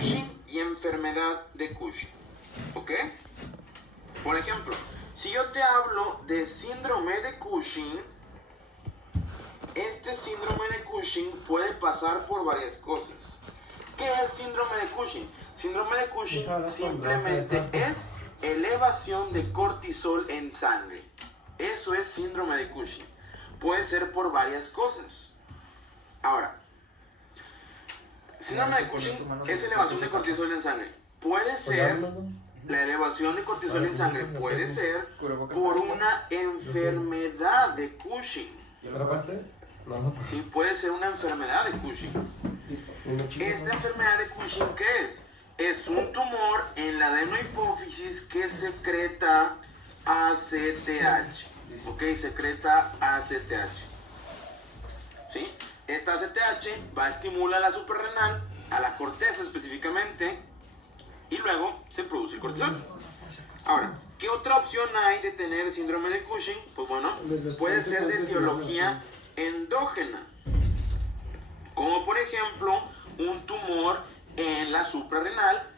Cushing y enfermedad de Cushing. ¿Ok? Por ejemplo, si yo te hablo de síndrome de Cushing, este síndrome de Cushing puede pasar por varias cosas. ¿Qué es síndrome de Cushing? Síndrome de Cushing simplemente es elevación de cortisol en sangre. Eso es síndrome de Cushing. Puede ser por varias cosas. Ahora, síndrome de Cushing es elevación de cortisol en sangre. Puede ser, la elevación de cortisol en sangre puede ser por una enfermedad de Cushing. Sí, puede ser una enfermedad de Cushing. Esta enfermedad de Cushing, ¿qué es? Es un tumor en la adenohipófisis que secreta ACTH. Ok, secreta ACTH. ¿Sí? Esta ACTH va a estimular a la suprarrenal, a la corteza específicamente, y luego se produce el cortisol. Ahora, ¿qué otra opción hay de tener síndrome de Cushing? Pues bueno, puede ser de etiología endógena, como por ejemplo un tumor en la suprarrenal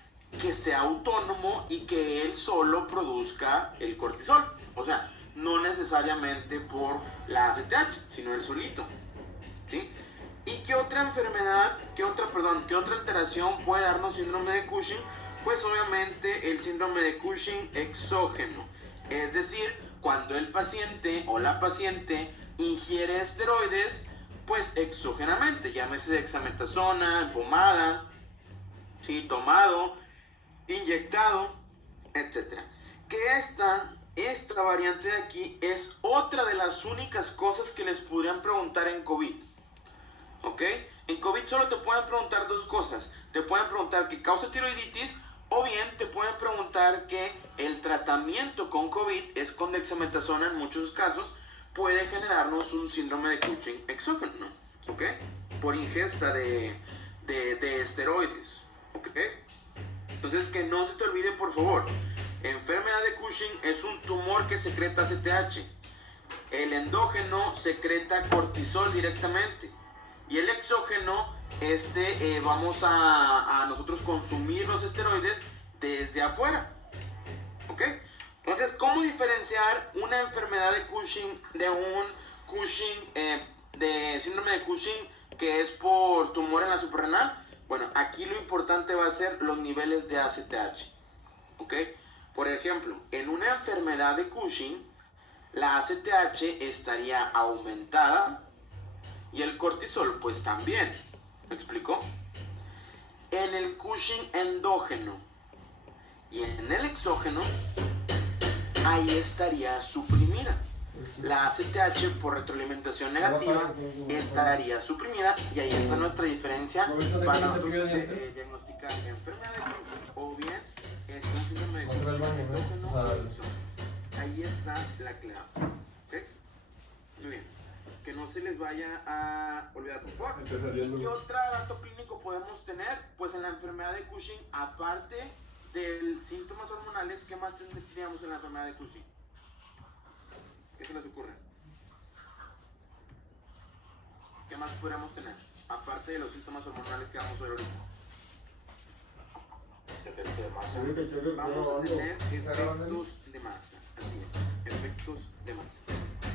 que sea autónomo y que él solo produzca el cortisol. O sea, no necesariamente por la ACTH, sino él solito. ¿Sí? ¿Y qué otra enfermedad, qué otra alteración puede darnos síndrome de Cushing? Pues obviamente el síndrome de Cushing exógeno. Es decir, cuando el paciente o la paciente ingiere esteroides, pues exógenamente, llámese dexametasona, pomada, ¿sí? Tomado, inyectado, etc. Que esta variante de aquí es otra de las únicas cosas que les podrían preguntar en COVID. ¿Ok? En COVID solo te pueden preguntar dos cosas. Te pueden preguntar qué causa tiroiditis, o bien te pueden preguntar que el tratamiento con COVID es con dexametasona en muchos casos, puede generarnos un síndrome de Cushing exógeno, ¿ok? Por ingesta de esteroides, ¿ok? Entonces, que no se te olvide, por favor, enfermedad de Cushing es un tumor que secreta ACTH. El endógeno secreta cortisol directamente. Y el exógeno, vamos a nosotros consumir los esteroides desde afuera, ¿ok? Entonces, ¿cómo diferenciar una enfermedad de Cushing de un Cushing, de síndrome de Cushing que es por tumor en la suprarrenal? Bueno, aquí lo importante va a ser los niveles de ACTH, ¿ok? Por ejemplo, en una enfermedad de Cushing, la ACTH estaría aumentada y el cortisol pues también. ¿Me explico? En el Cushing endógeno y en el exógeno, ahí estaría suprimida. La ACTH por retroalimentación negativa estaría suprimida, y ahí está nuestra diferencia para nosotros diagnosticar enfermedad de Cushing o bien un síndrome de Cushing endógeno o exógeno. Ahí está la clave. ¿Ok? Muy bien. Que no se les vaya a olvidar, por favor. ¿Y qué otro dato clínico podemos tener? Pues en la enfermedad de Cushing, aparte de síntomas hormonales, ¿qué más tendríamos en la enfermedad de Cushing? ¿Qué se les ocurre? ¿Qué más podríamos tener? Aparte de los síntomas hormonales que vamos a ver ahorita. Efectos de masa. Vamos a tener efectos de masa. Así es, efectos de masa.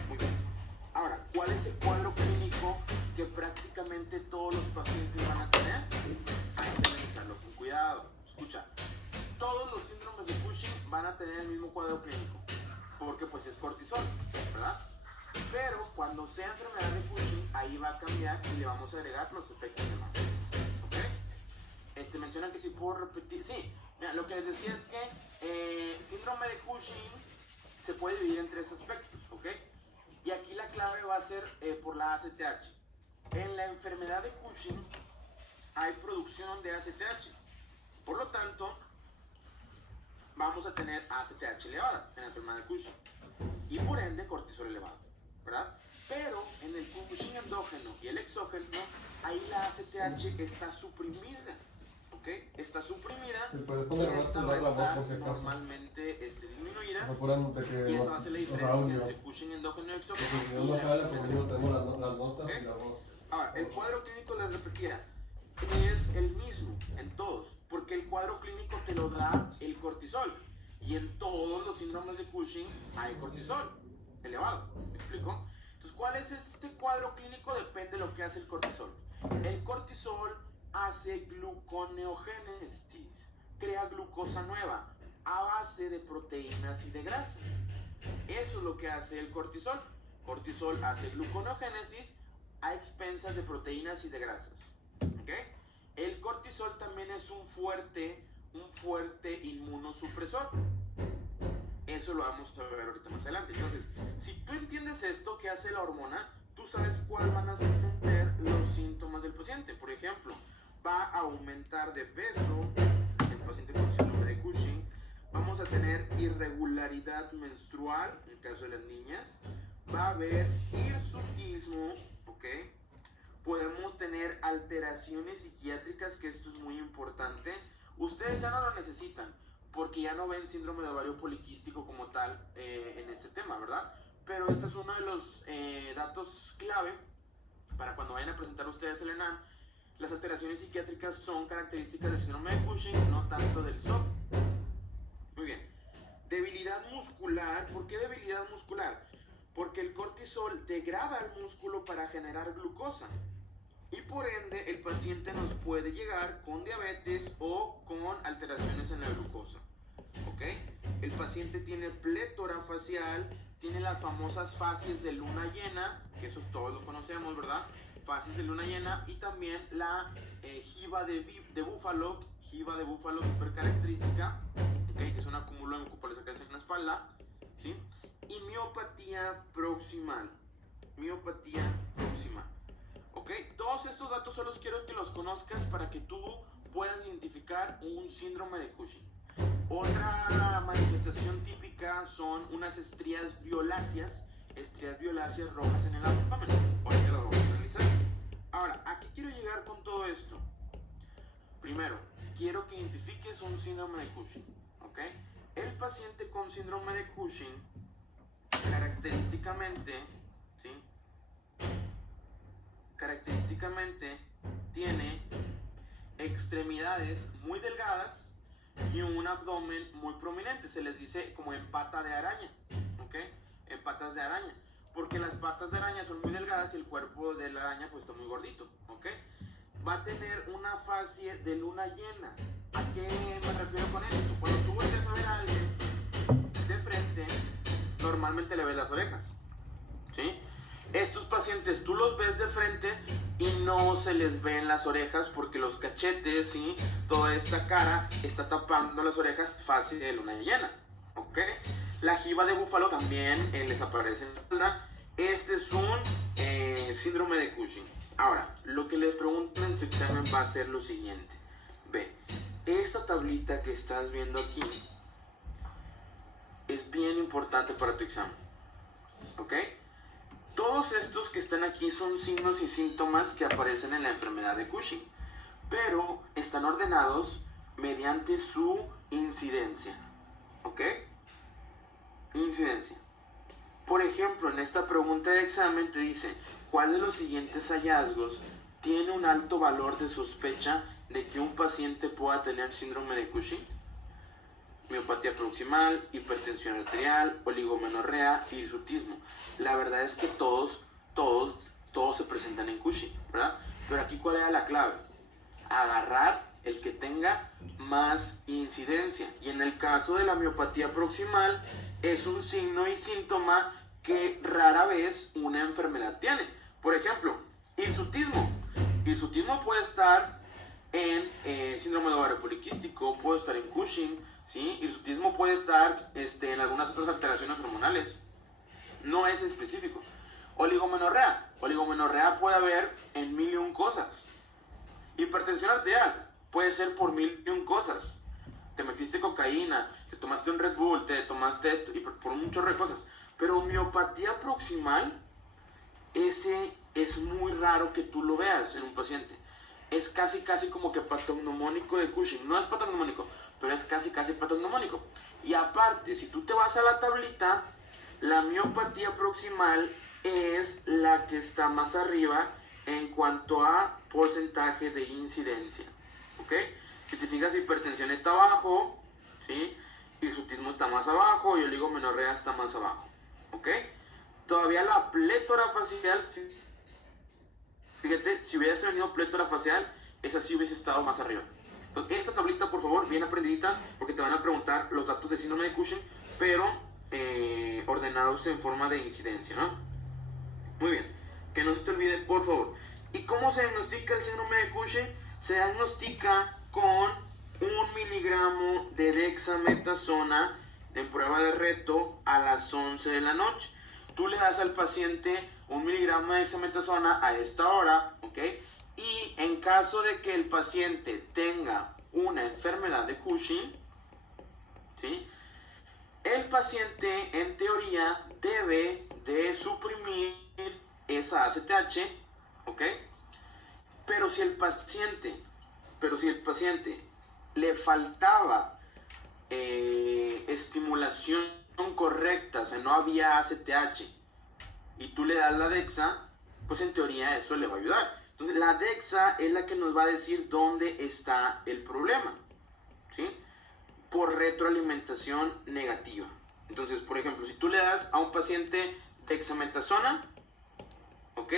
Muy bien. Ahora, ¿cuál es el cuadro clínico que prácticamente todos los pacientes van a tener? Hay que analizarlo con cuidado. Escucha, todos los síndromes de Cushing van a tener el mismo cuadro clínico, porque pues es cortisol, ¿verdad? Pero cuando sea enfermedad de Cushing, ahí va a cambiar y le vamos a agregar los efectos de masa. ¿Ok? Mencionan que si puedo repetir. Sí, mira, lo que les decía es que síndrome de Cushing se puede dividir en tres aspectos, ¿ok? Y aquí la clave va a ser por la ACTH. En la enfermedad de Cushing hay producción de ACTH. Por lo tanto, vamos a tener ACTH elevada en la enfermedad de Cushing. Y por ende, cortisol elevado, ¿verdad? Pero en el Cushing endógeno y el exógeno, ahí la ACTH está suprimida. ¿Ok? Está suprimida y esta va a estar normalmente disminuida, y esa va a ser la diferencia entre Cushing endógeno y exógeno. Ahora, el cuadro clínico, les repetía, es el mismo en todos. ¿Por porque el cuadro clínico te lo da el cortisol. Y en todos los síndromes de Cushing hay cortisol elevado. ¿Me explico? Entonces, ¿cuál es este cuadro clínico? Depende de lo que hace el cortisol. El cortisol hace gluconeogénesis, crea glucosa nueva a base de proteínas y de grasa. Eso es lo que hace el cortisol. Cortisol hace gluconeogénesis a expensas de proteínas y de grasas. ¿Okay? El cortisol también es un fuerte inmunosupresor. Eso lo vamos a ver ahorita más adelante. Entonces, si tú entiendes esto que hace la hormona, tú sabes cuáles van a ser los síntomas del paciente. Por ejemplo, va a aumentar de peso el paciente con síndrome de Cushing. Vamos a tener irregularidad menstrual, en el caso de las niñas. Va a haber hirsutismo, ¿ok? Podemos tener alteraciones psiquiátricas, que esto es muy importante. Ustedes ya no lo necesitan, porque ya no ven síndrome de ovario poliquístico como tal en este tema, ¿verdad? Pero este es uno de los datos clave para cuando vayan a presentar ustedes el ENAM. Las alteraciones psiquiátricas son características del síndrome de Cushing, no tanto del SOP. Muy bien. Debilidad muscular. ¿Por qué debilidad muscular? Porque el cortisol degrada el músculo para generar glucosa. Y por ende, el paciente nos puede llegar con diabetes o con alteraciones en la glucosa. ¿Ok? El paciente tiene plétora facial, tiene las famosas fases de luna llena, que eso todos lo conocemos, ¿verdad? Fases de luna llena, y también la jiba de búfalo súper característica, ¿okay? Que es un acúmulo de mucopolísaca que se en la espalda, ¿sí? Y miopatía proximal. ¿Ok? Todos estos datos solo quiero que los conozcas para que tú puedas identificar un síndrome de Cushing. Otra manifestación típica son unas estrías violáceas rojas en el abdomen. Ahorita lo vamos a analizar. Ahora, ¿a qué quiero llegar con todo esto? Primero, quiero que identifiques un síndrome de Cushing, ¿ok? El paciente con síndrome de Cushing, característicamente tiene extremidades muy delgadas y un abdomen muy prominente. Se les dice como en pata de araña, ¿ok? En patas de araña, porque las patas de araña son muy delgadas y el cuerpo de la araña pues está muy gordito, ¿ok? Va a tener una fase de luna llena. ¿A qué me refiero con esto? Cuando tú volteas a ver a alguien de frente, normalmente le ves las orejas, ¿sí? Estos pacientes tú los ves de frente y no se les ven las orejas porque los cachetes, ¿sí? Toda esta cara está tapando las orejas, fase de luna llena, ¿ok? La jiba de búfalo también les aparece en la espalda. Este es un síndrome de Cushing. Ahora, lo que les preguntan en tu examen va a ser lo siguiente. Ve, esta tablita que estás viendo aquí es bien importante para tu examen, ¿ok? Todos estos que están aquí son signos y síntomas que aparecen en la enfermedad de Cushing, pero están ordenados mediante su incidencia, ¿ok? Incidencia. Por ejemplo, en esta pregunta de examen te dice, ¿cuál de los siguientes hallazgos tiene un alto valor de sospecha de que un paciente pueda tener síndrome de Cushing? Miopatía proximal, hipertensión arterial, oligomenorrea, hirsutismo. La verdad es que todos se presentan en Cushing, ¿verdad? Pero aquí, ¿cuál era la clave? Agarrar el que tenga más incidencia. Y en el caso de la miopatía proximal, es un signo y síntoma que rara vez una enfermedad tiene. Por ejemplo, hirsutismo. Hirsutismo puede estar en síndrome de ovario poliquístico, puede estar en Cushing, ¿sí? Hirsutismo puede estar en algunas otras alteraciones hormonales. No es específico. Oligomenorrea. Oligomenorrea puede haber en 1001 cosas. Hipertensión arterial puede ser por 1001 cosas. Te metiste cocaína, te tomaste un Red Bull, te tomaste esto, y por un chorro de cosas. Pero miopatía proximal, ese es muy raro que tú lo veas en un paciente. Es casi como que patognomónico de Cushing. No es patognomónico, pero es casi patognomónico. Y aparte, si tú te vas a la tablita, la miopatía proximal es la que está más arriba en cuanto a porcentaje de incidencia, ¿ok? Si te fijas, hipertensión está abajo, ¿sí? Hirsutismo está más abajo y oligomenorrea está más abajo, ¿ok? Todavía la plétora facial, fíjate, si hubiese venido plétora facial, esa sí hubiese estado más arriba. Entonces, esta tablita, por favor, bien aprendidita, porque te van a preguntar los datos de síndrome de Cushing, pero ordenados en forma de incidencia, ¿no? Muy bien, que no se te olvide, por favor. ¿Y cómo se diagnostica el síndrome de Cushing? Se diagnostica con 1 miligramo de dexametasona en prueba de reto a las 11 de la noche. Tú le das al paciente 1 miligramo de dexametasona a esta hora, ¿ok? Y en caso de que el paciente tenga una enfermedad de Cushing, ¿sí?, el paciente en teoría debe de suprimir esa ACTH, ¿ok? Pero si el paciente le faltaba estimulación correcta, o sea, no había ACTH, y tú le das la DEXA, pues en teoría eso le va a ayudar. Entonces la DEXA es la que nos va a decir dónde está el problema, ¿sí? Por retroalimentación negativa. Entonces, por ejemplo, si tú le das a un paciente dexametasona, ¿ok?,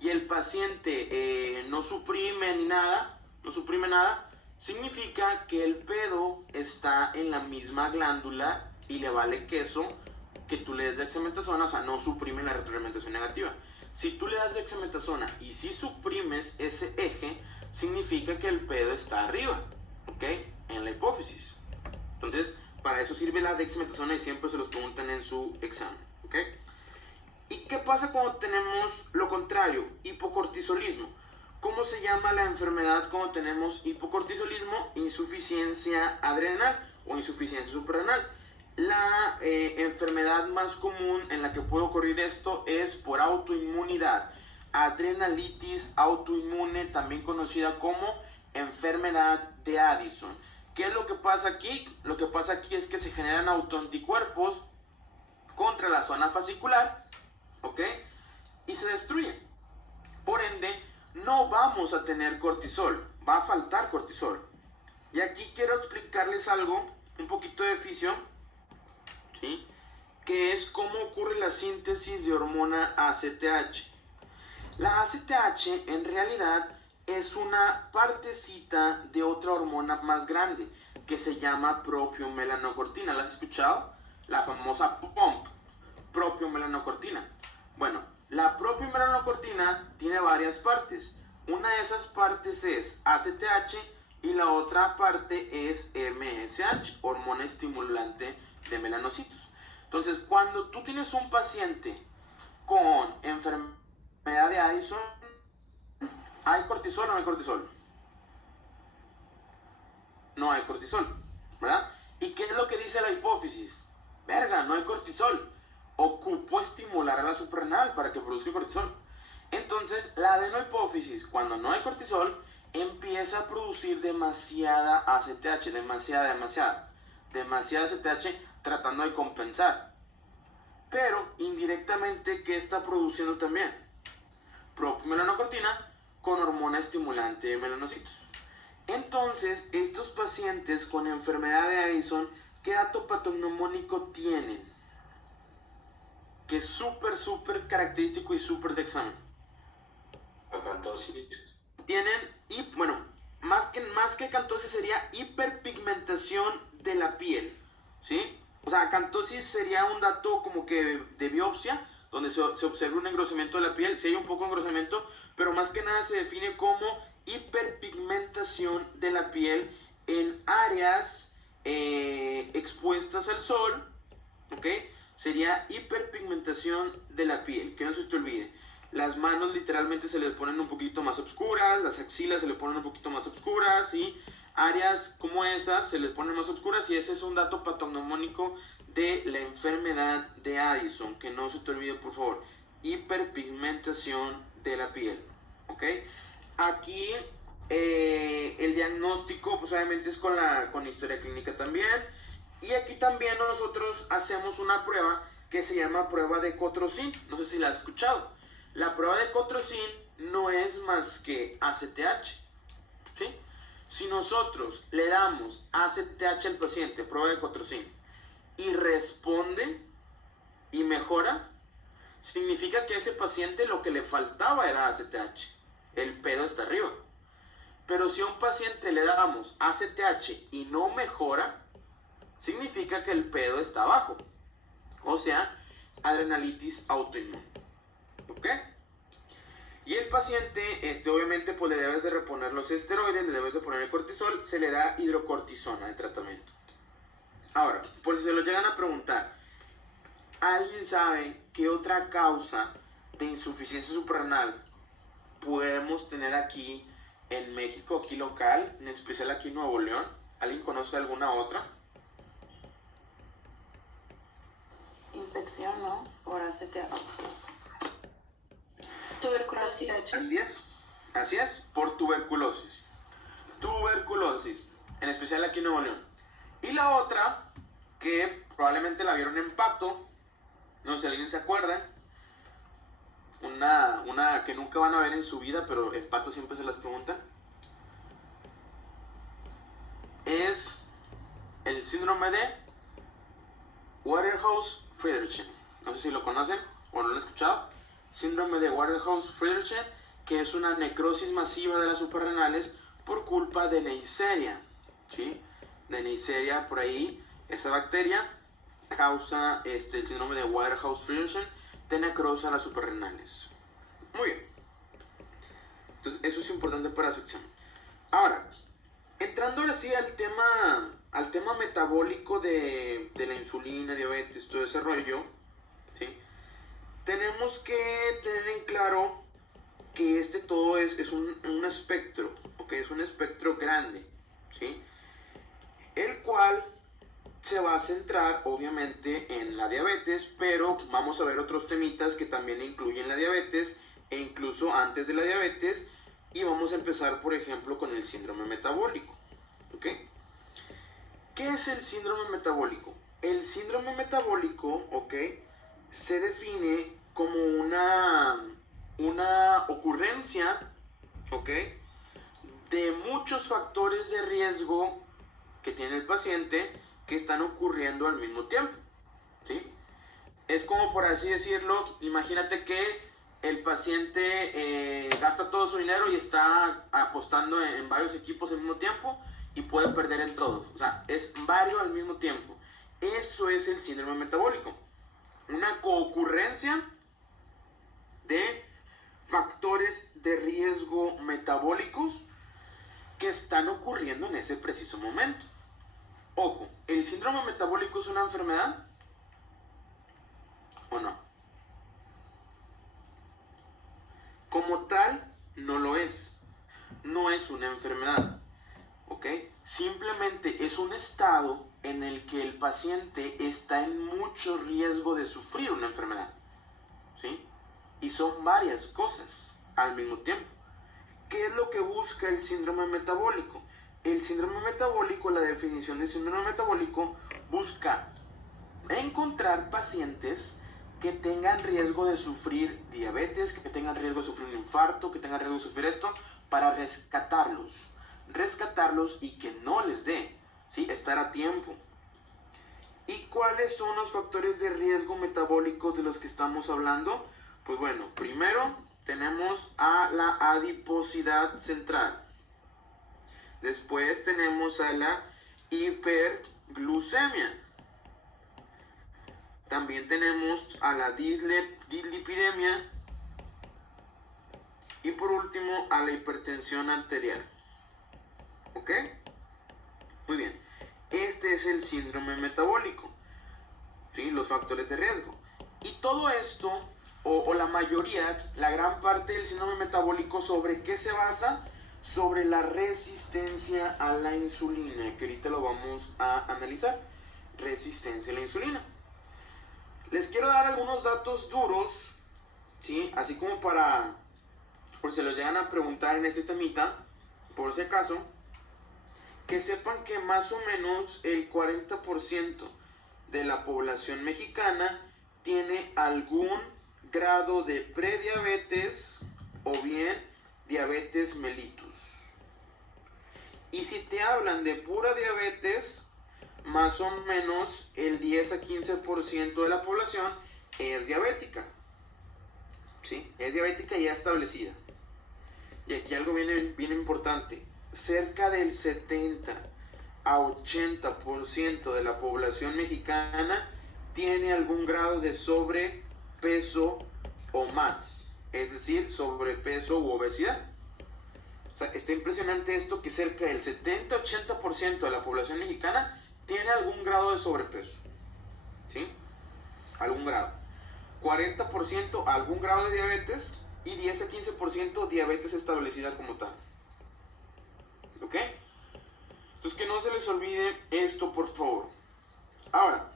y el paciente no suprime nada, significa que el pedo está en la misma glándula y le vale queso que tú le des dexametasona, o sea, no suprime la retroalimentación negativa. Si tú le das dexametasona y si suprimes ese eje, significa que el pedo está arriba, ¿ok?, en la hipófisis. Entonces, para eso sirve la dexametasona y siempre se los preguntan en su examen, ¿ok? ¿Y qué pasa cuando tenemos lo contrario, hipocortisolismo? ¿Cómo se llama la enfermedad cuando tenemos hipocortisolismo? Insuficiencia adrenal o insuficiencia suprarrenal. La enfermedad más común en la que puede ocurrir esto es por autoinmunidad. Adrenalitis autoinmune, también conocida como enfermedad de Addison. ¿Qué es lo que pasa aquí? Lo que pasa aquí es que se generan autoanticuerpos contra la zona fascicular, ¿ok?, y se destruyen. Por ende, no vamos a tener cortisol, va a faltar cortisol. Y aquí quiero explicarles algo, un poquito de fisión, ¿sí?, que es cómo ocurre la síntesis de hormona ACTH. La ACTH en realidad es una partecita de otra hormona más grande que se llama propiomelanocortina. ¿La has escuchado? La famosa POMP, propiomelanocortina. Bueno, la propiomelanocortina tiene varias partes. Una de esas partes es ACTH y la otra parte es MSH, hormona estimulante de melanocitos. Entonces, cuando tú tienes un paciente con enfermedad de Addison, ¿hay cortisol o no hay cortisol? No hay cortisol, ¿verdad? ¿Y qué es lo que dice la hipófisis? Verga, no hay cortisol. Ocupo estimular a la suprarrenal para que produzca cortisol. Entonces, la adenohipófisis, cuando no hay cortisol, empieza a producir demasiada ACTH, demasiada ACTH, tratando de compensar. Pero, indirectamente, ¿qué está produciendo también? Propiomelanocortina con hormona estimulante de melanocitos. Entonces, estos pacientes con enfermedad de Addison, ¿qué dato patognomónico tienen? Que es súper característico y súper de examen. Acantosis. Tienen, y bueno, más que acantosis sería hiperpigmentación de la piel, ¿sí? O sea, acantosis sería un dato como que de biopsia, donde se observa un engrosamiento de la piel. Sí hay un poco de engrosamiento, pero más que nada se define como hiperpigmentación de la piel en áreas expuestas al sol, ¿ok? Sería hiperpigmentación de la piel, que no se te olvide. Las manos literalmente se les ponen un poquito más oscuras, las axilas se les ponen un poquito más oscuras, y áreas como esas se les ponen más oscuras, y ese es un dato patognomónico de la enfermedad de Addison, que no se te olvide, por favor. Hiperpigmentación de la piel, ¿ok? Aquí el diagnóstico, pues obviamente es con historia clínica también. Y aquí también nosotros hacemos una prueba que se llama prueba de Cotrocin. No sé si la has escuchado. La prueba de Cotrocin no es más que ACTH, ¿sí? Si nosotros le damos ACTH al paciente, prueba de Cotrocin, y responde y mejora, significa que a ese paciente lo que le faltaba era ACTH. El pedo está arriba. Pero si a un paciente le damos ACTH y no mejora, significa que el pedo está abajo. O sea, adrenalitis autoinmune. ¿Ok? Y el paciente, obviamente, pues le debes de reponer los esteroides, le debes de poner el cortisol, se le da hidrocortisona de tratamiento. Ahora, por si se lo llegan a preguntar, ¿alguien sabe qué otra causa de insuficiencia suprarrenal podemos tener aquí en México, aquí local, en especial aquí en Nuevo León? ¿Alguien conoce alguna otra? Infección, ¿no? Por ACTH. Tuberculosis. Así es, por tuberculosis. Tuberculosis, en especial aquí en Nuevo León. Y la otra, que probablemente la vieron en Pato, no sé si alguien se acuerda, una que nunca van a ver en su vida, pero en Pato siempre se las preguntan, es el síndrome de Waterhouse-Friderichsen. No sé si lo conocen o no lo han escuchado. Síndrome de Waterhouse-Friderichsen, que es una necrosis masiva de las suprarrenales por culpa de Neisseria, ¿sí? De Neisseria, por ahí, esa bacteria causa el síndrome de Waterhouse-Friderichsen, de necrosis a las suprarrenales. Muy bien. Entonces, eso es importante para su examen. Ahora, entrando ahora sí al tema metabólico de la insulina, diabetes, todo ese rollo, ¿sí? Tenemos que tener en claro que todo es un espectro, ¿ok? Es un espectro grande, ¿sí? El cual se va a centrar obviamente en la diabetes, pero vamos a ver otros temitas que también incluyen la diabetes e incluso antes de la diabetes, y vamos a empezar por ejemplo con el síndrome metabólico, ¿ok? ¿Qué es el síndrome metabólico? El síndrome metabólico, ¿ok?, se define como una ocurrencia, ¿ok?, de muchos factores de riesgo que tiene el paciente que están ocurriendo al mismo tiempo, ¿sí? Es como, por así decirlo, imagínate que el paciente gasta todo su dinero y está apostando en varios equipos al mismo tiempo y puede perder en todos. O sea, es varios al mismo tiempo. Eso es el síndrome metabólico. Una coocurrencia de factores de riesgo metabólicos que están ocurriendo en ese preciso momento. Ojo, ¿el síndrome metabólico es una enfermedad o no? Como tal, no lo es. No es una enfermedad, ¿ok? Simplemente es un estado en el que el paciente está en mucho riesgo de sufrir una enfermedad, ¿sí? Y son varias cosas al mismo tiempo. ¿Qué es lo que busca el síndrome metabólico? El síndrome metabólico, la definición de síndrome metabólico, busca encontrar pacientes que tengan riesgo de sufrir diabetes, que tengan riesgo de sufrir un infarto, que tengan riesgo de sufrir esto, para rescatarlos y que no les dé, ¿sí? Estar a tiempo. ¿Y cuáles son los factores de riesgo metabólicos de los que estamos hablando? Pues bueno, primero tenemos a la adiposidad central. Después tenemos a la hiperglucemia. También tenemos a la dislipidemia. Y por último, a la hipertensión arterial. ¿Ok? Muy bien. Este es el síndrome metabólico, ¿sí? Los factores de riesgo. Y todo esto, o la mayoría, la gran parte del síndrome metabólico, ¿sobre qué se basa? Sobre la resistencia a la insulina, que ahorita lo vamos a analizar. Resistencia a la insulina. Les quiero dar algunos datos duros, ¿sí? Así como por si los llegan a preguntar en este temita, por si acaso, que sepan que más o menos el 40% de la población mexicana tiene algún grado de prediabetes o bien diabetes mellitus. Y si te hablan de pura diabetes, más o menos el 10 a 15% de la población es diabética. ¿Sí? Es diabética ya establecida. Y aquí algo bien importante. Cerca del 70 a 80% de la población mexicana tiene algún grado de sobrepeso o más. Es decir, sobrepeso u obesidad. O sea, está impresionante esto, que cerca del 70-80% de la población mexicana tiene algún grado de sobrepeso. ¿Sí? Algún grado. 40% algún grado de diabetes y 10 a 15% diabetes establecida como tal. ¿Ok? Entonces que no se les olvide esto, por favor. Ahora,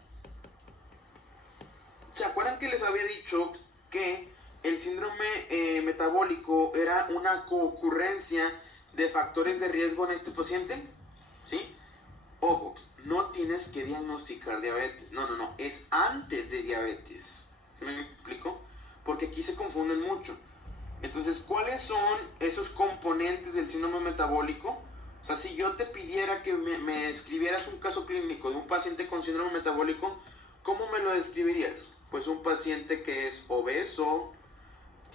¿se acuerdan que les había dicho que el síndrome metabólico era una concurrencia de factores de riesgo en este paciente? ¿Sí? Ojo, no tienes que diagnosticar diabetes. No, es antes de diabetes. ¿Sí me explico? Porque aquí se confunden mucho. Entonces, ¿cuáles son esos componentes del síndrome metabólico? O sea, si yo te pidiera que me escribieras un caso clínico de un paciente con síndrome metabólico, ¿cómo me lo describirías? Pues un paciente que es obeso,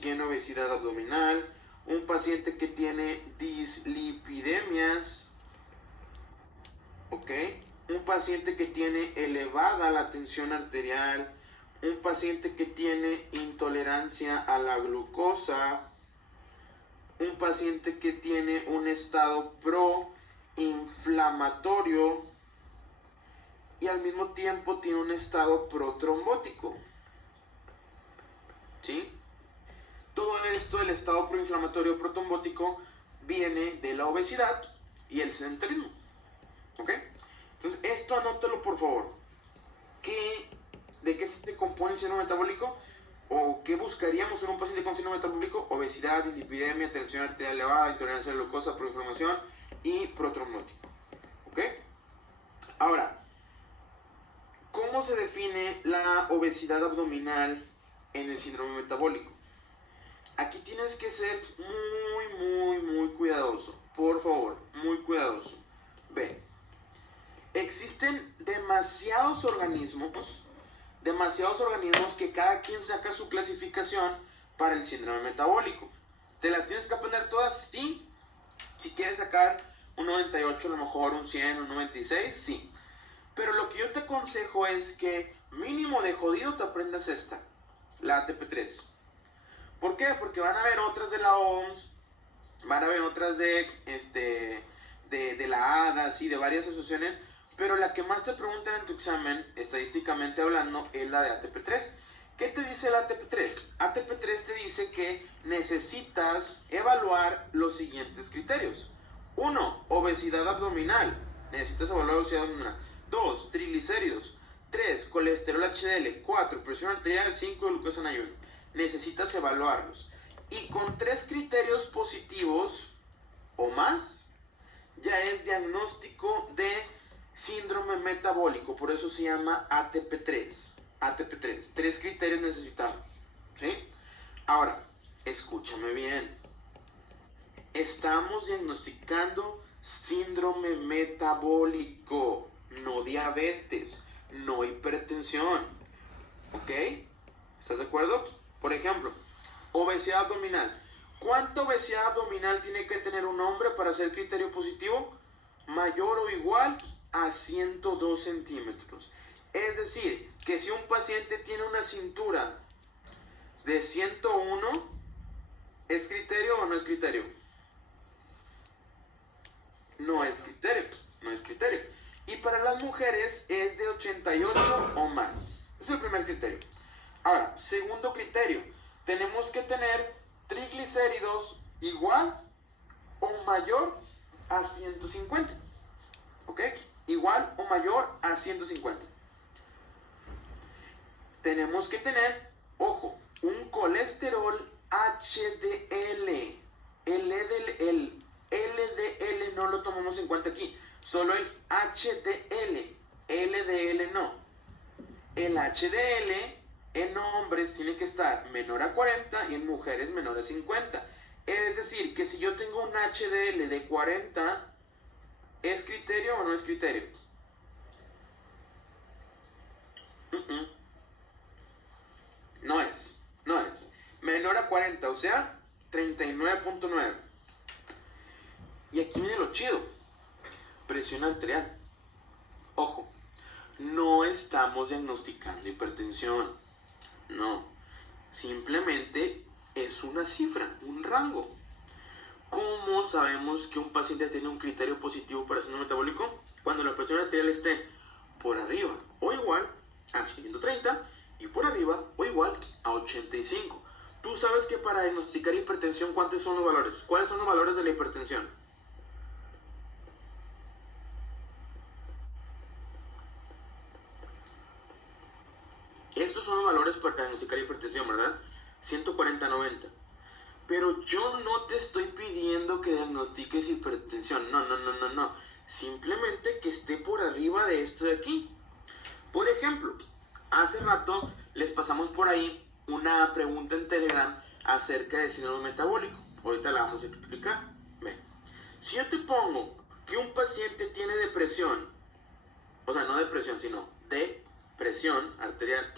tiene obesidad abdominal, un paciente que tiene dislipidemias, ¿ok? Un paciente que tiene elevada la tensión arterial, un paciente que tiene intolerancia a la glucosa, un paciente que tiene un estado proinflamatorio y al mismo tiempo tiene un estado protrombótico. ¿Sí? Todo esto, el estado proinflamatorio protrombótico, viene de la obesidad y el sedentarismo. ¿Ok? Entonces, esto anótalo por favor. ¿De qué se compone el síndrome metabólico? ¿O qué buscaríamos en un paciente con síndrome metabólico? Obesidad, dislipidemia, tensión arterial elevada, intolerancia a la glucosa, proinflamación y protrombótico. ¿Ok? Ahora, ¿cómo se define la obesidad abdominal en el síndrome metabólico? Aquí tienes que ser muy cuidadoso. Por favor, muy cuidadoso. Ve, existen demasiados organismos que cada quien saca su clasificación para el síndrome metabólico. ¿Te las tienes que aprender todas? Sí. Si quieres sacar un 98, a lo mejor un 100, un 96, sí. Pero lo que yo te aconsejo es que mínimo de jodido te aprendas esta, la ATP3. ¿Por qué? Porque van a haber otras de la OMS, van a haber otras de la ADA, sí, de varias asociaciones, pero la que más te preguntan en tu examen, estadísticamente hablando, es la de ATP3. ¿Qué te dice la ATP3? ATP3 te dice que necesitas evaluar los siguientes criterios. 1. Obesidad abdominal. Necesitas evaluar obesidad abdominal. 2. Triglicéridos. 3. Colesterol HDL. 4. Presión arterial. 5. Glucosa en ayuno. Necesitas evaluarlos. Y con 3 criterios positivos o más, ya es diagnóstico de síndrome metabólico. Por eso se llama ATP3. ATP3. 3 criterios necesitamos. ¿Sí? Ahora, escúchame bien. Estamos diagnosticando síndrome metabólico, no diabetes, no hipertensión. ¿Ok? ¿Estás de acuerdo? Por ejemplo, obesidad abdominal. ¿Cuánta obesidad abdominal tiene que tener un hombre para ser criterio positivo? Mayor o igual a 102 centímetros. Es decir, que si un paciente tiene una cintura de 101, ¿es criterio o no es criterio? No es criterio, no es criterio. Y para las mujeres es de 88 o más. Ese es el primer criterio. Ahora, segundo criterio, tenemos que tener triglicéridos igual o mayor a 150. ¿Ok? Igual o mayor a 150. Tenemos que tener, ojo, un colesterol HDL. El LDL no lo tomamos en cuenta aquí, solo el HDL. LDL no. El HDL en hombres tiene que estar menor a 40 y en mujeres menor a 50. Es decir, que si yo tengo un HDL de 40, ¿Es criterio o no es criterio? No es. Menor a 40, o sea, 39.9. Y aquí viene lo chido. Presión arterial. Ojo, no estamos diagnosticando hipertensión. No. Simplemente es una cifra, un rango. ¿Cómo sabemos que un paciente tiene un criterio positivo para síndrome metabólico? Cuando la presión arterial esté por arriba o igual a 130 y por arriba o igual a 85. Tú sabes que para diagnosticar hipertensión, ¿cuántos son los valores? ¿Cuáles son los valores de la hipertensión? Estos son los valores para diagnosticar hipertensión, ¿verdad? 140-90. Pero yo no te estoy pidiendo que diagnostiques hipertensión. No. Simplemente que esté por arriba de esto de aquí. Por ejemplo, hace rato les pasamos por ahí una pregunta en Telegram acerca de síndrome metabólico. Ahorita la vamos a explicar. Ven. Si yo te pongo que un paciente tiene depresión, o sea, no depresión, sino depresión arterial.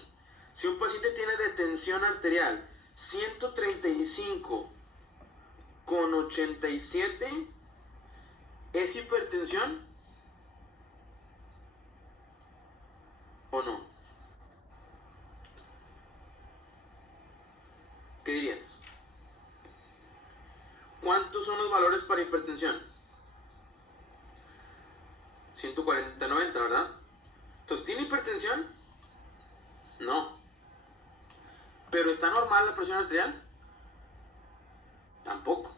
Si un paciente tiene de tensión arterial 135/87, ¿es hipertensión o no? ¿Qué dirías? ¿Cuántos son los valores para hipertensión? 140-90, ¿verdad? Entonces, ¿tiene hipertensión? No. ¿Pero está normal la presión arterial? Tampoco.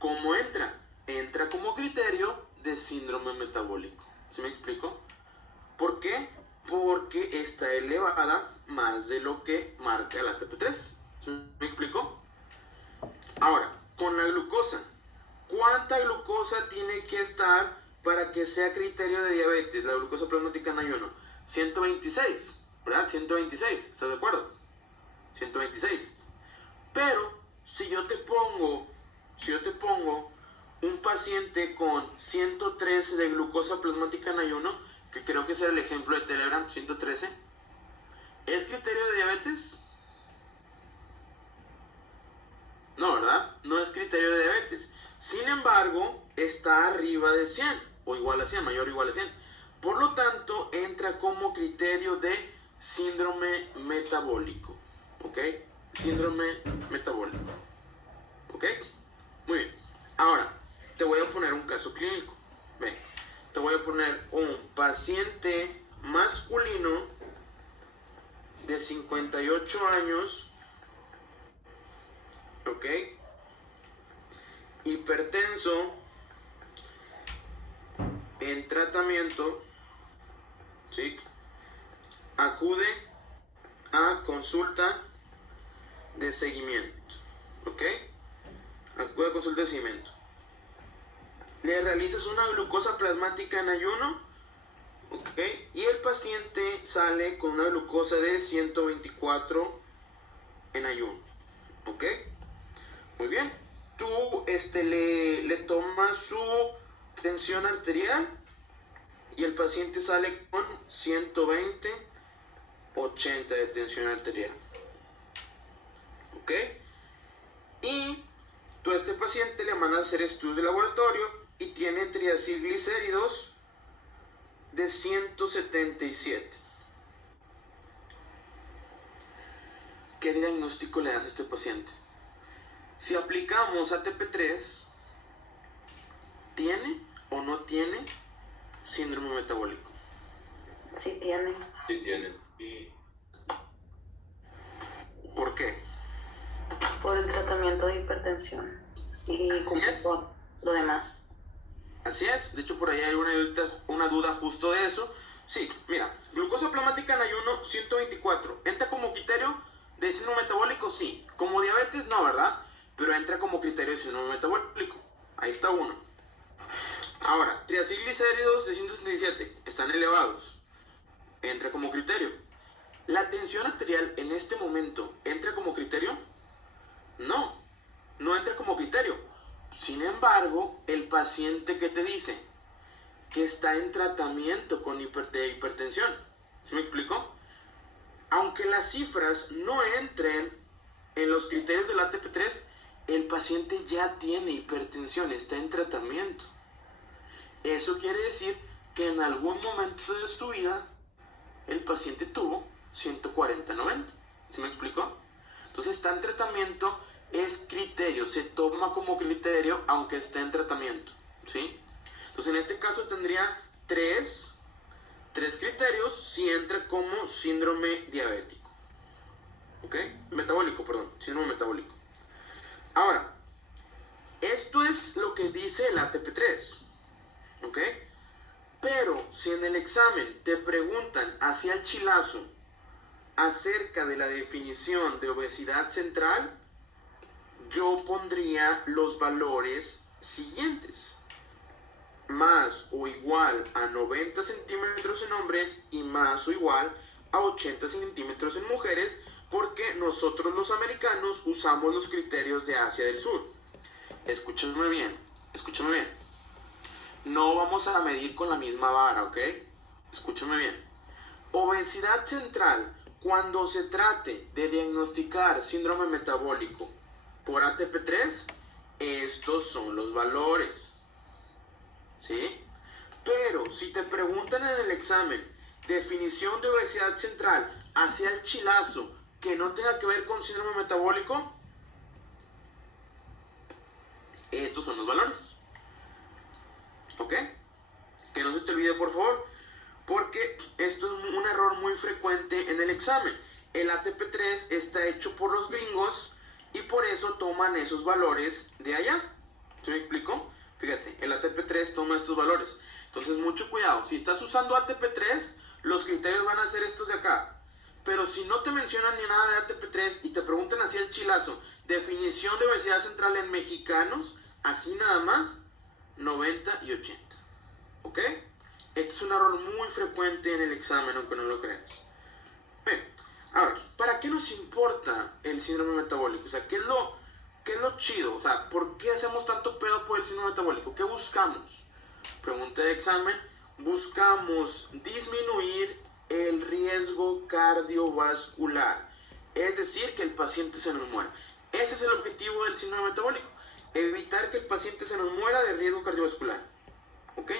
¿Cómo entra? Entra como criterio de síndrome metabólico. ¿Sí me explico? ¿Por qué? Porque está elevada más de lo que marca el ATP3. ¿Sí me explico? Ahora, con la glucosa. ¿Cuánta glucosa tiene que estar para que sea criterio de diabetes? La glucosa plasmática en ayuno. 126, ¿verdad? 126, ¿estás de acuerdo? 126. Pero si yo te pongo un paciente con 113 de glucosa plasmática en ayuno, que creo que ese era el ejemplo de Telegram, 113, ¿es criterio de diabetes? No, ¿verdad? No es criterio de diabetes. Sin embargo, está arriba de 100 o igual a 100, mayor o igual a 100. Por lo tanto, entra como criterio de síndrome metabólico. ¿Ok? Síndrome metabólico. ¿Ok? Muy bien. Ahora, te voy a poner un caso clínico. Ven, te voy a poner un paciente masculino de 58 años. ¿Ok? Hipertenso, en tratamiento, ¿sí? Acude a consulta de seguimiento, ¿ok? Acude a consulta de seguimiento. Le realizas una glucosa plasmática en ayuno, ¿ok? Y el paciente sale con una glucosa de 124 en ayuno, ¿ok? Muy bien. Tú le tomas su tensión arterial y el paciente sale con 120/80 de tensión arterial. ¿Ok? Y tú a este paciente le mandas a hacer estudios de laboratorio y tiene triacilglicéridos de 177. ¿Qué diagnóstico le das a este paciente? Si aplicamos ATP3, ¿tiene o no tiene síndrome metabólico? Sí tiene. Sí tiene. ¿Y por qué? Por el tratamiento de hipertensión y por lo demás. Así es. De hecho, por ahí hay una duda justo de eso. Sí, mira, glucosa plasmática en ayuno 124. ¿Entra como criterio de síndrome metabólico? Sí. Como diabetes, no, ¿verdad? Pero entra como criterio de síndrome metabólico. Ahí está uno. Ahora, triacilglicéridos de 177 están elevados. Entra como criterio. ¿La tensión arterial en este momento entra como criterio? No, no entra como criterio. Sin embargo, el paciente que te dice que está en tratamiento de hipertensión, ¿sí me explico? Aunque las cifras no entren en los criterios del ATP3, el paciente ya tiene hipertensión, está en tratamiento. Eso quiere decir que en algún momento de su vida el paciente tuvo 140/90. ¿Sí me explico? Entonces está en tratamiento, es criterio, se toma como criterio aunque esté en tratamiento, ¿sí? Entonces en este caso tendría tres criterios si entra como síndrome diabético, ¿ok? Síndrome metabólico. Ahora, esto es lo que dice el ATP3, ¿ok? Pero si en el examen te preguntan hacia el chilazo acerca de la definición de obesidad central, yo pondría los valores siguientes: más o igual a 90 centímetros en hombres y más o igual a 80 centímetros en mujeres, porque nosotros los americanos usamos los criterios de Asia del Sur. Escúchame bien. No vamos a medir con la misma vara, ¿ok? Escúchame bien. Obesidad central, cuando se trate de diagnosticar síndrome metabólico por ATP3, estos son los valores, ¿sí? Pero si te preguntan en el examen definición de obesidad central hacia el chilazo que no tenga que ver con síndrome metabólico, estos son los valores, ¿ok? Que no se te olvide, por favor, porque esto es un error muy frecuente en el examen. El ATP3 está hecho por los gringos y por eso toman esos valores de allá. ¿Se me explicó? Fíjate, el ATP3 toma estos valores. Entonces, mucho cuidado. Si estás usando ATP3, los criterios van a ser estos de acá. Pero si no te mencionan ni nada de ATP3 y te preguntan así el chilazo, definición de obesidad central en mexicanos, así nada más, 90 y 80. ¿Ok? Este es un error muy frecuente en el examen, aunque no lo creas. Bien, ahora, ¿para qué nos importa el síndrome metabólico? O sea, ¿qué es lo chido? O sea, ¿por qué hacemos tanto pedo por el síndrome metabólico? ¿Qué buscamos? Pregunta de examen. Buscamos disminuir el riesgo cardiovascular. Es decir, que el paciente se nos muera. Ese es el objetivo del síndrome metabólico. Evitar que el paciente se nos muera de riesgo cardiovascular. ¿Ok?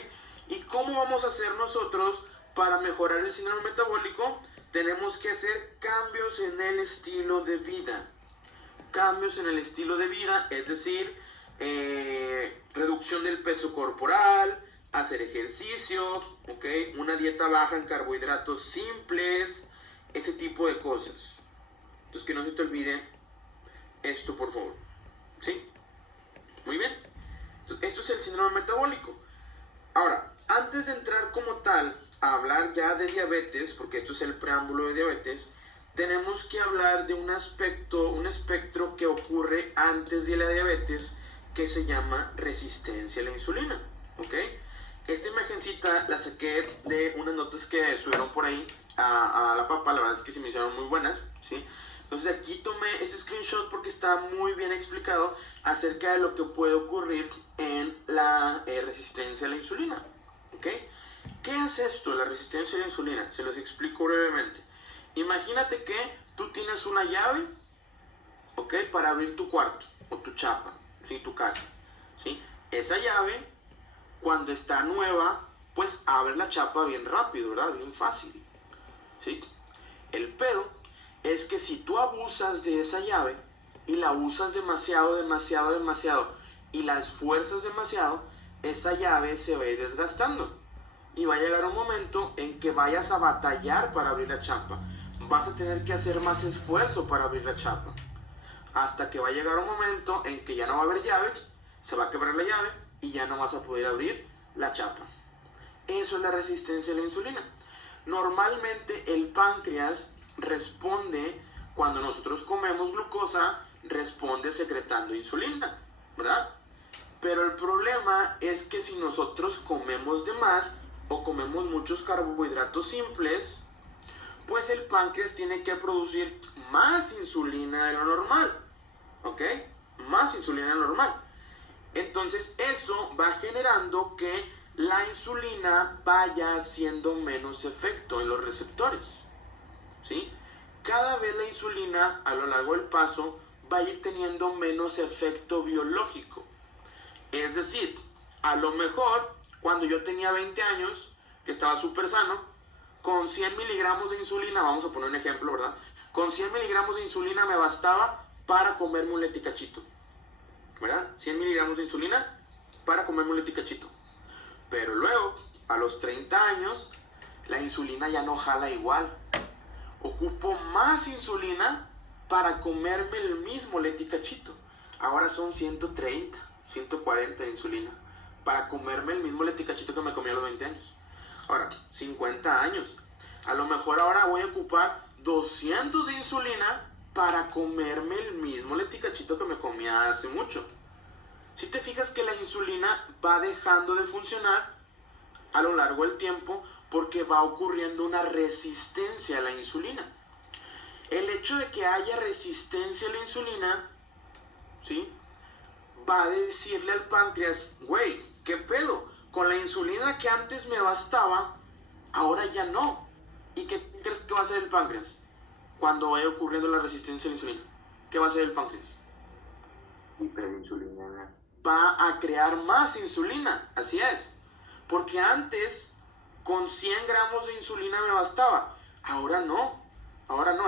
¿Y cómo vamos a hacer nosotros para mejorar el síndrome metabólico? Tenemos que hacer cambios en el estilo de vida. Cambios en el estilo de vida, es decir, reducción del peso corporal, hacer ejercicio, ¿ok? Una dieta baja en carbohidratos simples, ese tipo de cosas. Entonces, que no se te olvide esto, por favor. ¿Sí? Muy bien. Entonces, esto es el síndrome metabólico. Ahora, antes de entrar como tal a hablar ya de diabetes, porque esto es el preámbulo de diabetes, tenemos que hablar de un espectro que ocurre antes de la diabetes, que se llama resistencia a la insulina, ¿ok? Esta imagencita la saqué de unas notas que subieron por ahí a la papa, la verdad es que se me hicieron muy buenas, ¿sí? Entonces aquí tomé ese screenshot porque está muy bien explicado acerca de lo que puede ocurrir en la resistencia a la insulina, ¿ok? ¿Qué es esto, la resistencia a la insulina? Se los explico brevemente. Imagínate que tú tienes una llave, ¿ok? Para abrir tu cuarto o tu chapa, ¿sí? Tu casa, ¿sí? Esa llave, cuando está nueva, pues abre la chapa bien rápido, ¿verdad? Bien fácil, ¿sí? El pedo es que si tú abusas de esa llave y la usas demasiado y la esfuerzas demasiado, esa llave se va a ir desgastando y va a llegar un momento en que vayas a batallar para abrir la chapa. Vas a tener que hacer más esfuerzo para abrir la chapa, hasta que va a llegar un momento en que ya no va a haber llave, se va a quebrar la llave y ya no vas a poder abrir la chapa. Eso es la resistencia a la insulina. Normalmente el páncreas responde, cuando nosotros comemos glucosa, responde secretando insulina, ¿verdad? Pero el problema es que si nosotros comemos de más o comemos muchos carbohidratos simples, pues el páncreas tiene que producir más insulina de lo normal, ¿ok? Más insulina de lo normal. Entonces eso va generando que la insulina vaya haciendo menos efecto en los receptores, ¿sí? Cada vez la insulina a lo largo del paso va a ir teniendo menos efecto biológico. Es decir, a lo mejor cuando yo tenía 20 años, que estaba súper sano, con 100 miligramos de insulina, vamos a poner un ejemplo, ¿verdad? Con 100 miligramos de insulina me bastaba para comerme un leticachito, ¿verdad? 100 miligramos de insulina para comerme un leticachito. Pero luego, a los 30 años, la insulina ya no jala igual. Ocupo más insulina para comerme el mismo leticachito. Ahora son 130, 140 de insulina para comerme el mismo leticachito que me comí a los 20 años. Ahora, 50 años. A lo mejor ahora voy a ocupar 200 de insulina para comerme el mismo leticachito que me comía hace mucho. Si te fijas que la insulina va dejando de funcionar a lo largo del tiempo porque va ocurriendo una resistencia a la insulina. El hecho de que haya resistencia a la insulina, ¿sí?, va a decirle al páncreas, güey, ¿qué pedo? Con la insulina que antes me bastaba, ahora ya no. ¿Y qué crees que va a hacer el páncreas cuando vaya ocurriendo la resistencia a la insulina? ¿Qué va a hacer el páncreas? Hiperinsulinemia. Va a crear más insulina, así es. Porque antes con 100 gramos de insulina me bastaba. Ahora no,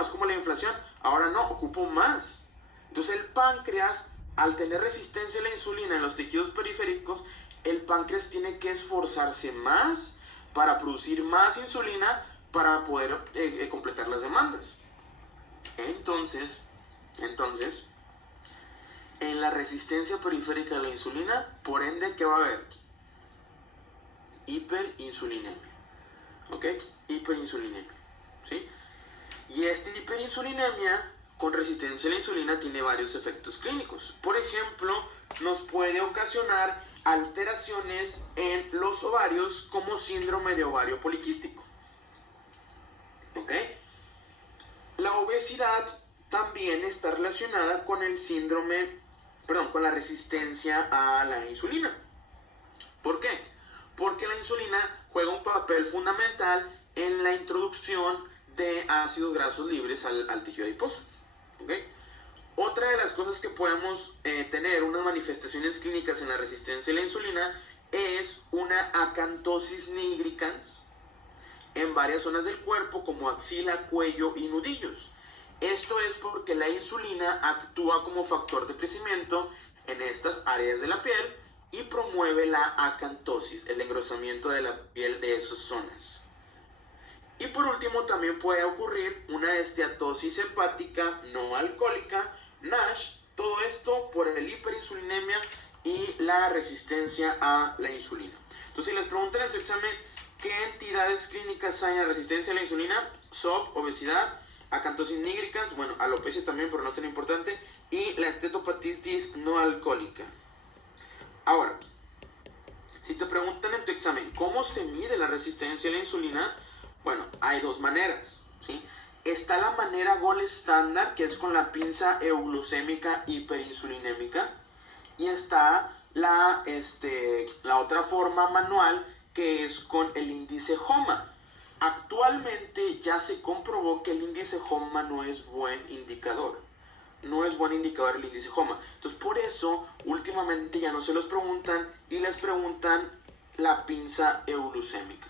es como la inflación. Ahora no, ocupo más. Entonces el páncreas, al tener resistencia a la insulina en los tejidos periféricos, el páncreas tiene que esforzarse más para producir más insulina para poder completar las demandas. Entonces, en la resistencia periférica a la insulina, por ende, ¿qué va a haber? Hiperinsulinemia. ¿Ok? Hiperinsulinemia. ¿Sí? Y esta hiperinsulinemia con resistencia a la insulina tiene varios efectos clínicos. Por ejemplo, nos puede ocasionar alteraciones en los ovarios como síndrome de ovario poliquístico. ¿Ok? La obesidad también está relacionada con el con la resistencia a la insulina. ¿Por qué? Porque la insulina juega un papel fundamental en la introducción de ácidos grasos libres al tejido adiposo. ¿Okay? Otra de las cosas que podemos tener unas manifestaciones clínicas en la resistencia a la insulina es una acantosis nigricans en varias zonas del cuerpo como axila, cuello y nudillos. Esto es porque la insulina actúa como factor de crecimiento en estas áreas de la piel y promueve la acantosis, el engrosamiento de la piel de esas zonas. Y por último también puede ocurrir una esteatosis hepática no alcohólica, NASH, todo esto por el hiperinsulinemia y la resistencia a la insulina. Entonces si les preguntan en su examen qué entidades clínicas hay en la resistencia a la insulina, SOP, obesidad, acantosis nigricans, bueno, alopecia también, pero no es tan importante, y la estetopatitis no alcohólica. Ahora, si te preguntan en tu examen cómo se mide la resistencia a la insulina, bueno, hay dos maneras, ¿sí? Está la manera gold estándar, que es con la pinza euglucémica hiperinsulinémica, y está la otra forma manual, que es con el índice HOMA. Actualmente ya se comprobó que el índice HOMA no es buen indicador. No es buen indicador el índice HOMA. Entonces por eso últimamente ya no se los preguntan y les preguntan la pinza euglucémica.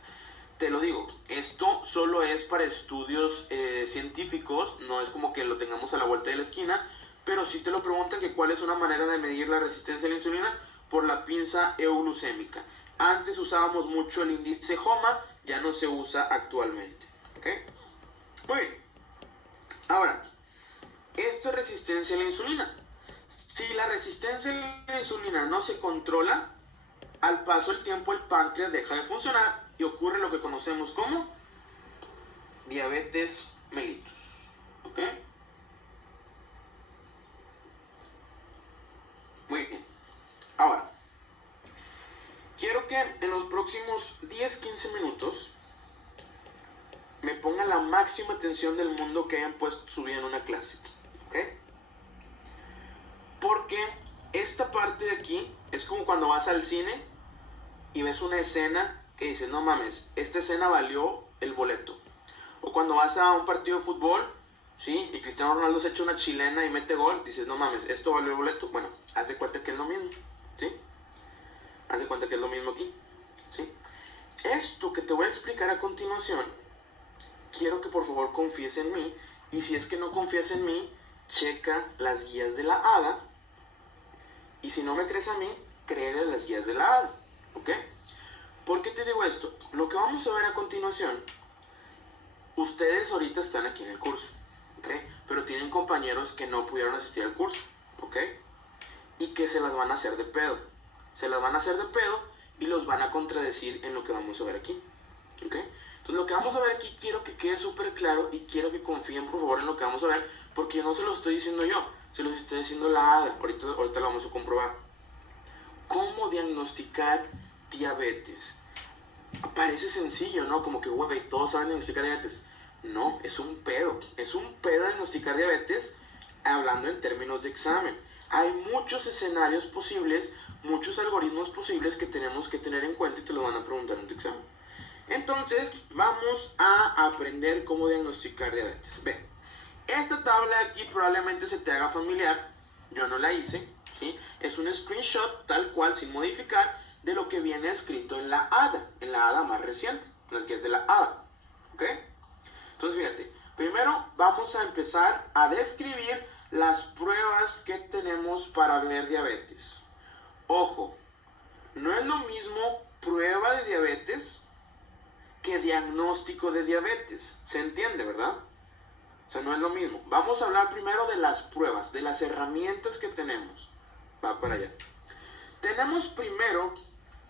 Te lo digo, esto solo es para estudios científicos, no es como que lo tengamos a la vuelta de la esquina, pero sí te lo preguntan que cuál es una manera de medir la resistencia a la insulina por la pinza euglucémica. Antes usábamos mucho el índice HOMA, ya no se usa actualmente. ¿Ok? Muy bien. Ahora, esto es resistencia a la insulina. Si la resistencia a la insulina no se controla, al paso del tiempo el páncreas deja de funcionar y ocurre lo que conocemos como diabetes mellitus. ¿Ok? Muy bien. Ahora, quiero que en los próximos 10-15 minutos me pongan la máxima atención del mundo que hayan puesto su vida en una clase. ¿Ok? Porque esta parte de aquí Es como cuando vas al cine y ves una escena que dices, no mames, esta escena valió el boleto. O cuando vas a un partido de fútbol, ¿sí? Y Cristiano Ronaldo se echa una chilena y mete gol, dices, no mames, esto valió el boleto. Bueno, haz de cuenta que es lo mismo, ¿sí? Haz de cuenta que es lo mismo aquí, ¿sí? Esto que te voy a explicar a continuación, quiero que por favor confíes en mí. Y si es que no confías en mí, checa las guías de la hada. Y si no me crees a mí, créele en las guías de la hada, ¿ok? ¿Por qué te digo esto? Lo que vamos a ver a continuación, ustedes ahorita están aquí en el curso, ¿ok? Pero tienen compañeros que no pudieron asistir al curso, ¿ok? Y que se las van a hacer de pedo. Se las van a hacer de pedo y los van a contradecir en lo que vamos a ver aquí, ¿ok? Entonces lo que vamos a ver aquí quiero que quede súper claro y quiero que confíen por favor en lo que vamos a ver, porque no se lo estoy diciendo yo, se los estoy diciendo la hada. Ahorita lo vamos a comprobar. ¿Cómo diagnosticar diabetes? Parece sencillo, ¿no? Como que, güey, todos saben diagnosticar diabetes. No, es un pedo. Es un pedo diagnosticar diabetes hablando en términos de examen. Hay muchos escenarios posibles, muchos algoritmos posibles que tenemos que tener en cuenta y te lo van a preguntar en tu examen. Entonces, vamos a aprender cómo diagnosticar diabetes. Ve, esta tabla aquí probablemente se te haga familiar. Yo no la hice, ¿sí? Es un screenshot tal cual, sin modificar, de lo que viene escrito en la hada más reciente, en las guías de la hada, ¿ok? Entonces, fíjate, primero vamos a empezar a describir las pruebas que tenemos para ver diabetes. Ojo, no es lo mismo prueba de diabetes que diagnóstico de diabetes. ¿Se entiende, verdad? O sea, no es lo mismo. Vamos a hablar primero de las pruebas, de las herramientas que tenemos. Va para allá. Tenemos primero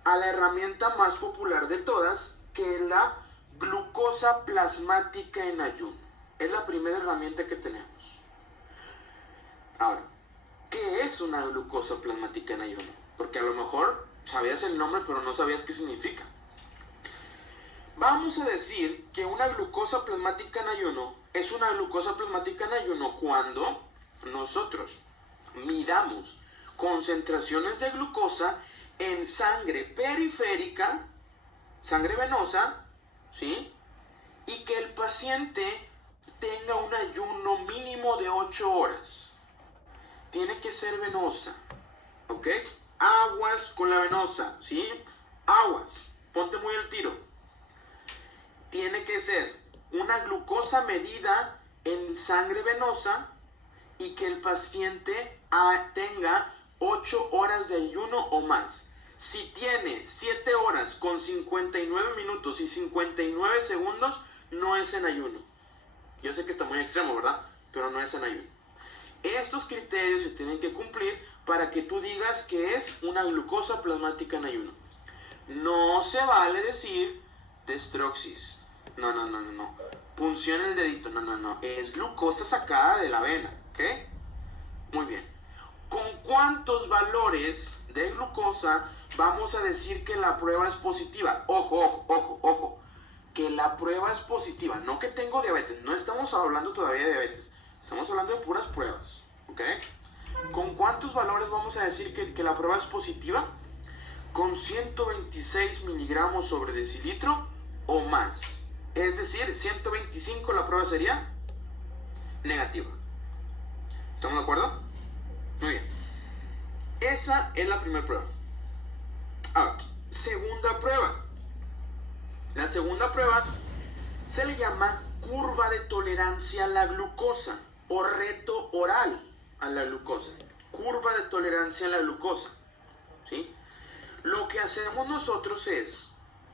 a la herramienta más popular de todas, que es la glucosa plasmática en ayuno. Es la primera herramienta que tenemos. Ahora, ¿qué es una glucosa plasmática en ayuno? Porque a lo mejor sabías el nombre, pero no sabías qué significa. Vamos a decir que una glucosa plasmática en ayuno es una glucosa plasmática en ayuno cuando nosotros midamos concentraciones de glucosa en sangre periférica, sangre venosa, ¿sí? Y que el paciente tenga un ayuno mínimo de 8 horas. Tiene que ser venosa, ¿ok? Aguas con la venosa, ¿sí? Aguas, ponte muy al tiro. Tiene que ser una glucosa medida en sangre venosa y que el paciente tenga 8 horas de ayuno o más. Si tiene 7 horas con 59 minutos y 59 segundos, no es en ayuno. Yo sé que está muy extremo, ¿verdad? Pero no es en ayuno. Estos criterios se tienen que cumplir para que tú digas que es una glucosa plasmática en ayuno. No se vale decir destroxis. No. Punción el dedito. No. Es glucosa sacada de la vena, ¿ok? Muy bien. ¿Con cuántos valores de glucosa vamos a decir que la prueba es positiva? Ojo. Que la prueba es positiva. No que tengo diabetes. No estamos hablando todavía de diabetes. Estamos hablando de puras pruebas, ¿ok? ¿Con cuántos valores vamos a decir que la prueba es positiva? Con 126 miligramos sobre decilitro o más. Es decir, 125 la prueba sería negativa. ¿Estamos de acuerdo? Muy bien. Esa es la primera prueba. Ahora, segunda prueba. La segunda prueba se le llama curva de tolerancia a la glucosa o reto oral a la glucosa. Curva de tolerancia a la glucosa, ¿sí? Lo que hacemos nosotros es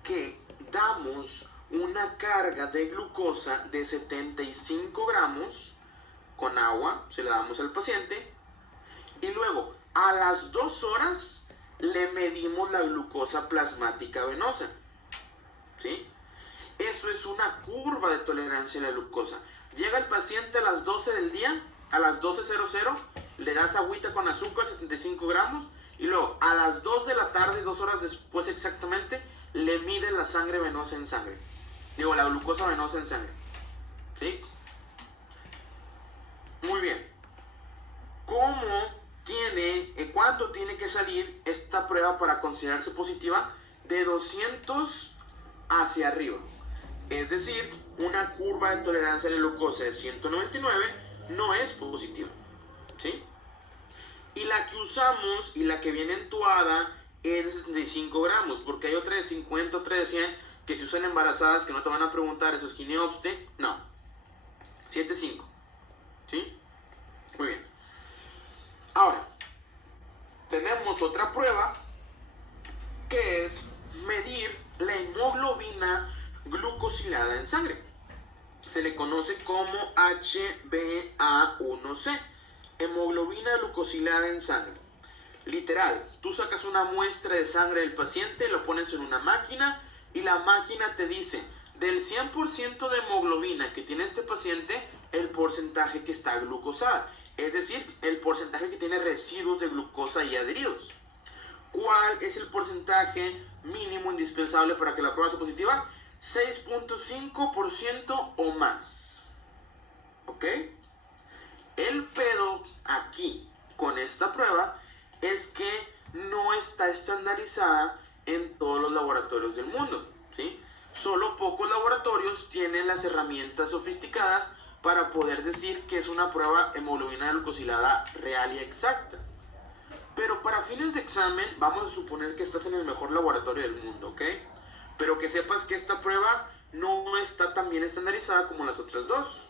que damos una carga de glucosa de 75 gramos con agua, se la damos al paciente, y luego a las 2 horas le medimos la glucosa plasmática venosa, ¿sí? Eso es una curva de tolerancia a la glucosa. Llega el paciente a las 12 del día, a las 12:00, le das agüita con azúcar, 75 gramos, y luego a las 2 de la tarde, 2 horas después exactamente, le miden la sangre venosa en sangre. Digo, la glucosa venosa en sangre, ¿sí? Muy bien. ¿Cómo ¿cuánto tiene que salir esta prueba para considerarse positiva? De 200 hacia arriba. Es decir, una curva de tolerancia a la glucosa de 199 no es positiva, ¿sí? Y la que usamos y la que viene entuada es de 75 gramos, porque hay otra de 50, otra de 100, que se usan embarazadas, que no te van a preguntar, ¿eso es Gineobste? No. 7.5, ¿sí? Muy bien. Ahora, tenemos otra prueba, que es medir la hemoglobina glucosilada en sangre. Se le conoce como HbA1c, hemoglobina glucosilada en sangre. Literal, tú sacas una muestra de sangre del paciente, lo pones en una máquina y la máquina te dice del 100% de hemoglobina que tiene este paciente, el porcentaje que está glucosada, es decir, el porcentaje que tiene residuos de glucosa y adheridos. ¿Cuál es el porcentaje mínimo indispensable para que la prueba sea positiva? 6.5% o más. ¿Ok? El pedo aquí con esta prueba es que no está estandarizada en todos los laboratorios del mundo, ¿sí? Solo pocos laboratorios tienen las herramientas sofisticadas para poder decir que es una prueba hemoglobina glucosilada real y exacta. Pero para fines de examen vamos a suponer que estás en el mejor laboratorio del mundo, ¿ok? Pero que sepas que esta prueba no está tan bien estandarizada como las otras dos,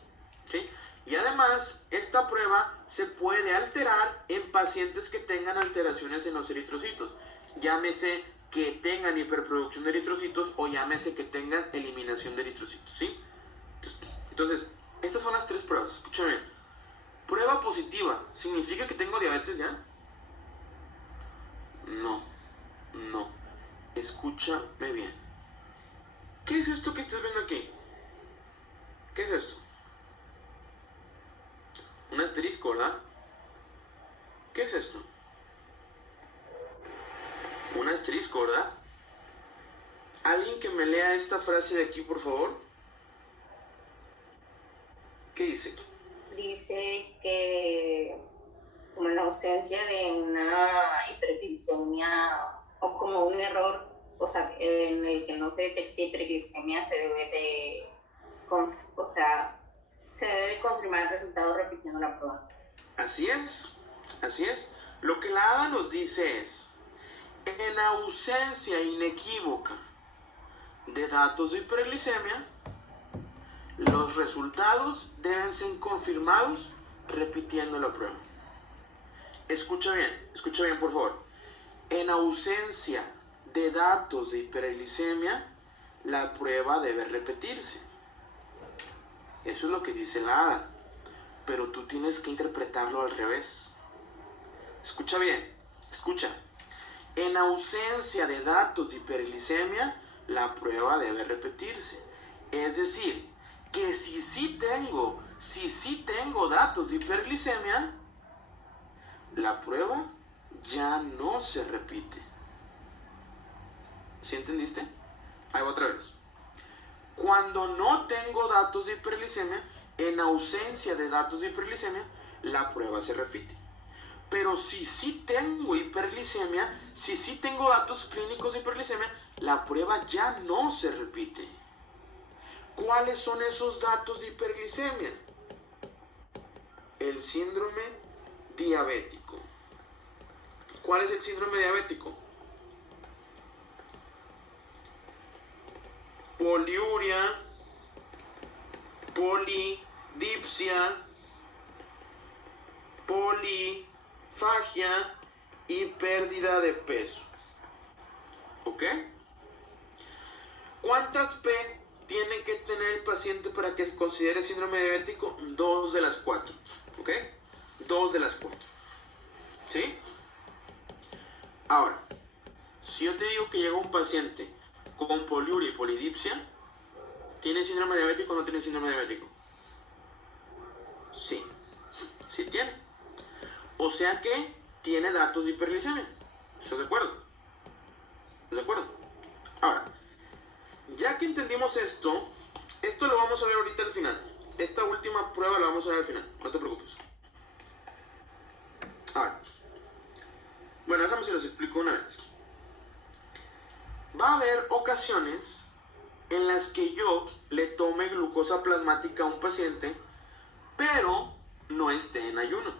¿sí? Y además, esta prueba se puede alterar en pacientes que tengan alteraciones en los eritrocitos. Llámese que tengan hiperproducción de eritrocitos o llámese que tengan eliminación de eritrocitos, ¿sí? Entonces, estas son las tres pruebas. Escuchen bien. Prueba positiva, ¿significa que tengo diabetes ya? No, no. Escúchame bien. ¿Qué es esto que estás viendo aquí? ¿Qué es esto? Un asterisco, ¿verdad? ¿Qué es esto? Un asterisco, ¿verdad? ¿Alguien que me lea esta frase de aquí, por favor? ¿Qué dice? Dice que como en la ausencia de una hiperglicemia o como un error, o sea, en el que no se detecte hiperglicemia, se debe confirmar el resultado repitiendo la prueba. Así es, así es. Lo que la ADA nos dice es, en ausencia inequívoca de datos de hiperglicemia, los resultados deben ser confirmados repitiendo la prueba. Escucha bien por favor. En ausencia de datos de hiperglicemia, la prueba debe repetirse. Eso es lo que dice la ADA, pero tú tienes que interpretarlo al revés. Escucha bien, escucha. En ausencia de datos de hiperglicemia, la prueba debe repetirse. Es decir, que si sí tengo datos de hiperglicemia, la prueba ya no se repite. ¿Sí entendiste? Ahí va otra vez. Cuando no tengo datos de hiperglicemia, en ausencia de datos de hiperglicemia, la prueba se repite. Pero si sí tengo hiperglicemia, si sí tengo datos clínicos de hiperglicemia, la prueba ya no se repite. ¿Cuáles son esos datos de hiperglicemia? El síndrome diabético. ¿Cuál es el síndrome diabético? Poliuria, polidipsia, polifagia y pérdida de peso. ¿Ok? ¿Cuántas P tiene que tener el paciente para que se considere síndrome diabético? 2 de las 4. ¿Ok? 2 de las 4. ¿Sí? Ahora, si yo te digo que llega un paciente con poliuria y polidipsia, ¿tiene síndrome diabético o no tiene síndrome diabético? Sí, sí tiene. O sea que tiene datos de hiperglicemia. ¿Estás de acuerdo? ¿Estás de acuerdo? Ahora, ya que entendimos esto lo vamos a ver ahorita al final. Esta última prueba la vamos a ver al final, no te preocupes. Ahora, va a haber ocasiones en las que yo le tome glucosa plasmática a un paciente, pero no esté en ayuno.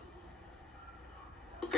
¿Ok?